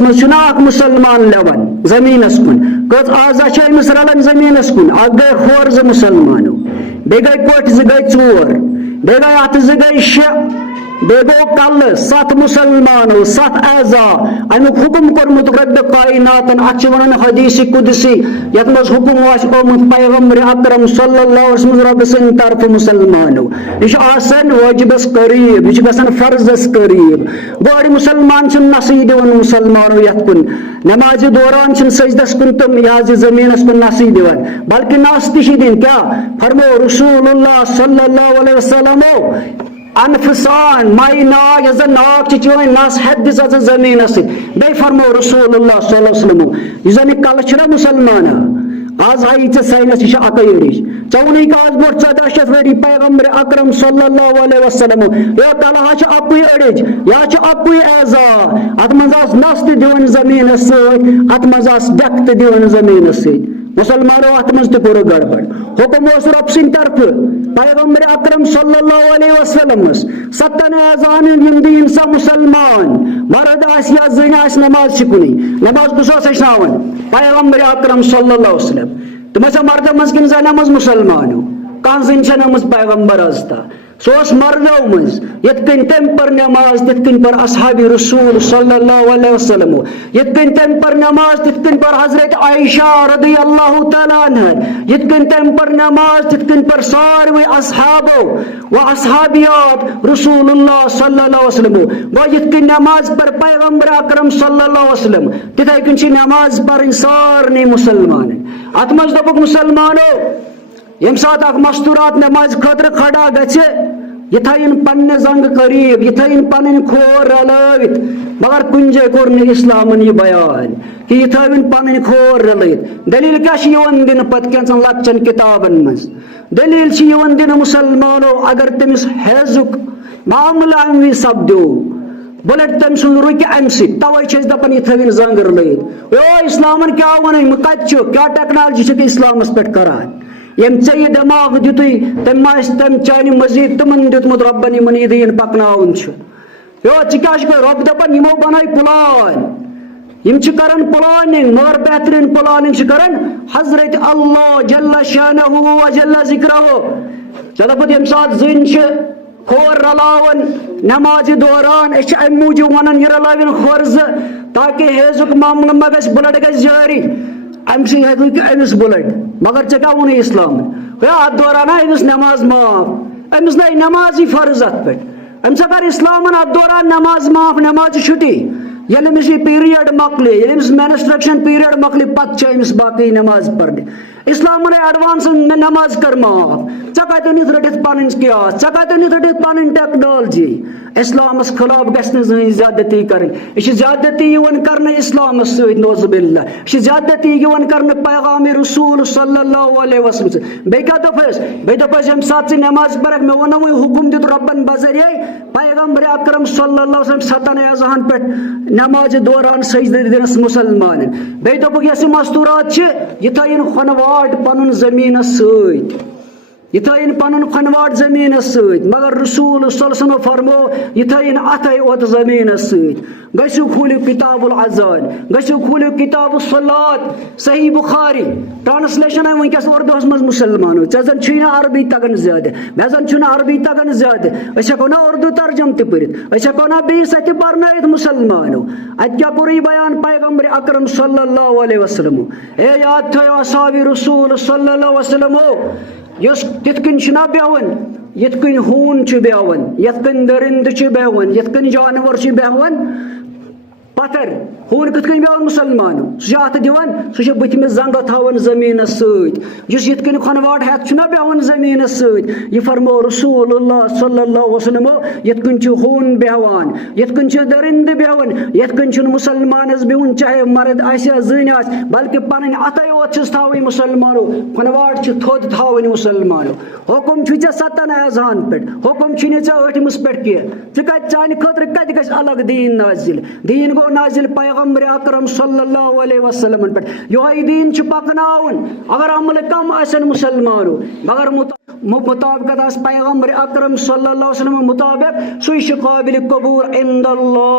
مشناک مسلمان لیون زمینس کن کچھ آزا چھ امس رلن زمینس کن اک گئی خور ز مسلمانو بی گئی کوٹ ز گئی ژور بی گئی ات ز گئی شےٚ بی گو کل 7 مسلمانو 7 اعضا امیک حکم کورمت رب کائناتن ات ونان حدیث قدسی یت مز حکم آمت پیغمبر اکرم صلی اللہ علیہ وسلم رب سند طرف مسلمانو یہ آسان واجبس قریب یہ گژھان فرضس قریب گوڑ مسلمان چھ نصیح دِوان مسلمانو یت کن نماز دوران چھ سجدس کن تم یہ زمینس کن نصیح دِوان بلکہ نس تہ دن کیا فرمو رسول اللہ صلی اللہ علیہ وسلم انفسان مائی ناگ یس ناگ چون نس ہیت دس زمین بی فرمو رسول اللہ صلی اللہ علیہ وسلم یہ زن کل چھ مسلمان آز آئی ے سائنس یہ اکی ورش ژے وونی آز برو 14 شیٚتھ ؤری پیغمبر اکرم صلی اللہ علیہ وسلم یا کلہا اکوے اڑج یا اکوے اعضا ات مز نس تہ دِوان زمینس ست ات مز ڈیک تہ دِوان زمینس ست مسلمانوں ات مز تہ کور گڑبڑ حکم اس رب سند طرف پیغمبر اکرم صلی اللہ علیہ وسلم 7 اعضان یم دین سا مسلمان مرد آس یا زن آس نماز چکنی نماز کس ہچناون پیغمبر اکرم صلی اللہ علیہ وسلم تم مرد مز کن زن مز مسلمانو کان زن چھ نماز پیغمبر ازتا سوس مردو مز یت کن تم پر نماز تت کن پر اصحاب رسول صلی اللہ علیہ وسلم یت کن تم پر نماز تت کن پر حضرت عائشہ رضی اللہ تعالی عنہ یت کن تم پر نماز تت کن پر ساروی اصحاب و اصحابیات رسول اللہ صلی اللہ علیہ وسلم و یت کن نماز پر پیغمبر اکرم صلی اللہ علیہ وسلم تتھے کن چھ نماز پر سارنی مسلمان ات مز دپک مسلمانو یم سات اک مستورات نماز خاطر کھڑا گژھِ یہ تھاین پنہ زنگ قریب یہ تھاین پنن کھور رلٲوِتھ مگر کُنہِ جایہِ کوٚر نہٕ اسلامن یہ بیان کہ یہ تھاوٕنۍ پنٕنۍ کھور رلٲوِتھ دلیل کیاہ چھِ یِوان دِنہٕ پتہٕ کینٛژن لۄکچن کتابن منٛز دلیل چھِ یِوان دِنہٕ مسلمانو اگر تٔمِس حیضُک معاملہٕ امہِ وِزِ سپدیو بلٹ تم سن رُکہِ امہِ سۭتۍ توے چھِ أسۍ دپان یہِ تھاوٕنۍ زنگ رلٲوِتھ او اسلامن کیاہ ونے کتہِ چھُ کیاہ ٹیکنالوجی چھکھ اسلامس پٮ۪ٹھ کران یم ژے یہ دماغ دِتُے تم تم چانہِ مزید تمن دیُتمُت رۄبن یمن یہِ دین پکناوُن چھُ یو ژٕ کیاہ چھُکھ رۄب دپان یمو بنٲے پلان یم چھِ کران پلاننگ مگر بہترین پلاننگ چھِ کران حضرت اللہ جل شانہ و جل ذکرہ ژےٚ دپُت ییٚمہِ ساتہٕ زٔنۍ چھِ کھور رلاون نماز دوران أسۍ چھِ امہِ موٗجوٗب ونان یہِ رلاوٕنۍ کھور زٕ تاکہ حیضُک معاملہٕ ما گژھِ بلڈ گژھِ جٲری ام سی امس بلڈ مگر ژےٚ کیاہ ووٚنُے اسلامن ات دوران امس نماز معاف امس نئی نماز فرض ات پہ امس کر اسلامن ات دوران نماز معاف نماز چھٹی ییٚلہِ أمِس یہِ پیریڈ مۄکلہِ ییٚلہِ أمِس مینسٹرکشن پیریڈ مۄکلہِ پتہٕ چھِ أمِس باقٕے نماز پرنہِ اسلامن ایڈوانس مےٚ نماز کر معاف ژےٚ کتہِ أنِتھ رٔٹِتھ پنٕنۍ قیاس ژےٚ کتہِ أنِتھ رٔٹِتھ پنٕنۍ ٹیکنالوجی اسلامس خلاف گژھِ نہٕ زٕہٕنۍ زیادتی کرٕنۍ یہِ چھِ زیادتی یِوان کرنہٕ اسلامس سۭتۍ نعوذ باللہ یہِ چھِ زیادتی یِوان کرنہٕ پیغام رسول صلی اللہ علیہ وسلم سۭتۍ بیٚیہِ کیاہ دوٚپ اَسہِ بیٚیہِ دوٚپ اَسہِ ییٚمہِ ساتہٕ ژٕ نماز پرکھ مےٚ ووٚنو وۄنۍ حکم دیُت رۄبن بذریعے پیغمبر اکرم صلی اللہ علیہ وسلم 7 اعضاہن پٮ۪ٹھ نماز دوران سجدٕ دِنس مسلمانن بیٚیہِ دوٚپُکھ یۄس یہِ مستوٗرات چھِ یہِ تھٲیِن کھۄنہٕ پنُن زمینس سۭتۍ یہ تھٲیِن پنُن کھۄنہٕ زمینس سۭتۍ مگر رسول صلی اللہ علیہ وسلم فرمو یہ تھٲیِن اتھے اوت زمینس سۭتۍ گژھِو کھوٗلِو کتاب العزان گژھِو کھوٗلِو کتاب الصلات صحیح بخاری ٹرانسلیشن آیہِ ونکیٚس اردوہس منٛز مسلمانو ژےٚ زن چھُے نہٕ عربی تگان زیادٕ مےٚ زن چھُنہٕ عربی تگان زیادٕ أسۍ ہٮ۪کو نا اردو ترجم تہِ پٔرِتھ أسۍ ہٮ۪کو نا بیٚیِس اتھِ پرنٲیِتھ مسلمانو اتہِ کیاہ کوٚرُے بیان پیغمبر اکرم صلی اللہ علیہ وسلم اے یاد تھٲیِو اصحاب رسول صلی اللہ علیہ وسلم یُس تِتھ کٔنۍ چھُنہ بیٚہوان یِتھ کٔنۍ ہوٗن چھُ بیٚہوان یِتھ کٔنۍ دٔرِندٕ چھِ بیٚہوان یِتھ کٔنۍ جانور چھِ بیٚہوان پتھر ہوٗن کِتھ کٔنۍ بیٚہوان مسلمانو سُہ چھُ اتھٕ دِوان سُہ چھُ بٕتھِ زنگہٕ تھاوان زٔمیٖنس سۭتۍ یُس یِتھ کٔنۍ کھۄنہٕ ہٮ۪تھ چھُنہ بیٚہوان زٔمیٖنس سۭتۍ یہِ فرمو رسول اللہ صلی اللہ علیہ وسلم یِتھ کٔنۍ چھُ ہوٗن بیٚہوان یِتھ کٔنۍ چھُ دٔرِندٕ بیٚہوان یِتھ کٔنۍ چھُنہٕ مُسلمانس بِہُن چاہے مرد آسہِ یا زٔنۍ آسہِ بلکہِ پنٕنۍ اتھے یوت چھِس تھاوٕنۍ مسلمانو کھۄنہٕ چھِ تھوٚد تھاوٕنۍ مسلمانو حکم چھُے ژےٚ 7 اعضاہن پٮ۪ٹھ حکم چھُے نہٕ ژےٚ 8مِس پٮ۪ٹھ کینٛہہ ژٕ کتہِ چانہِ خٲطرٕ کتہِ گژھِ الگ دیٖن نازِل دیٖن گوٚو نازِل پیغمبر اکرم صلی اللہ علیہ وسلم پٮ۪ٹھ یِہوے دیٖن چھُ پکناوُن اگر عملہٕ کم آسن مسلمانو مگر مطابقت آسہِ پیغمبر اکرم صلی اللہ علیہ وسلم مطابق سُے چھُ قابل قبوٗل عند اللہ